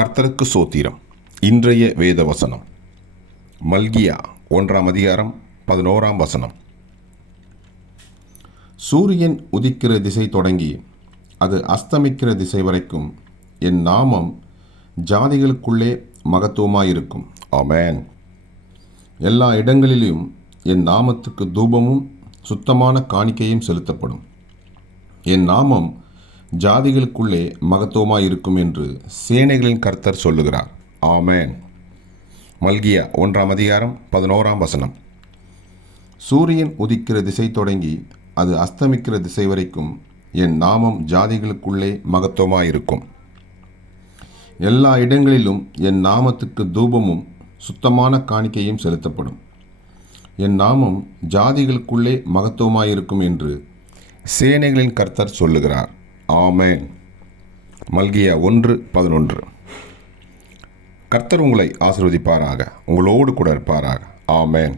கர்த்தருக்கு சோத்திரம். இன்றைய வேத வசனம் மல்கியா 1 சூரியன் உதிக்கிற திசை தொடங்கி அது அஸ்தமிக்கிற திசை வரைக்கும் என் நாமம் ஜாதிகளுக்குள்ளே மகத்துவமாயிருக்கும். ஆமென். எல்லா இடங்களிலும் என் நாமத்துக்கு தூபமும் சுத்தமான காணிக்கையும் செலுத்தப்படும். என் நாமம் ஜாதிகளுக்குள்ளே மகத்துவமாயிருக்கும் என்று சேனைகளின் கர்த்தர் சொல்லுகிறார். ஆமென். மல்கியா 1 சூரியன் உதிக்கிற திசை தொடங்கி அது அஸ்தமிக்கிற திசை வரைக்கும் என் நாமம் ஜாதிகளுக்குள்ளே மகத்துவமாயிருக்கும். எல்லா இடங்களிலும் என் நாமத்துக்கு தூபமும் சுத்தமான காணிக்கையும் செலுத்தப்படும். என் நாமம் ஜாதிகளுக்குள்ளே மகத்துவமாயிருக்கும் என்று சேனைகளின் கர்த்தர் சொல்லுகிறார். ஆமென். மல்கியா 1:11. கர்த்தர் உங்களை ஆசீர்வதிப்பாராக, உங்களோடு கூட இருப்பாராக. ஆமென்.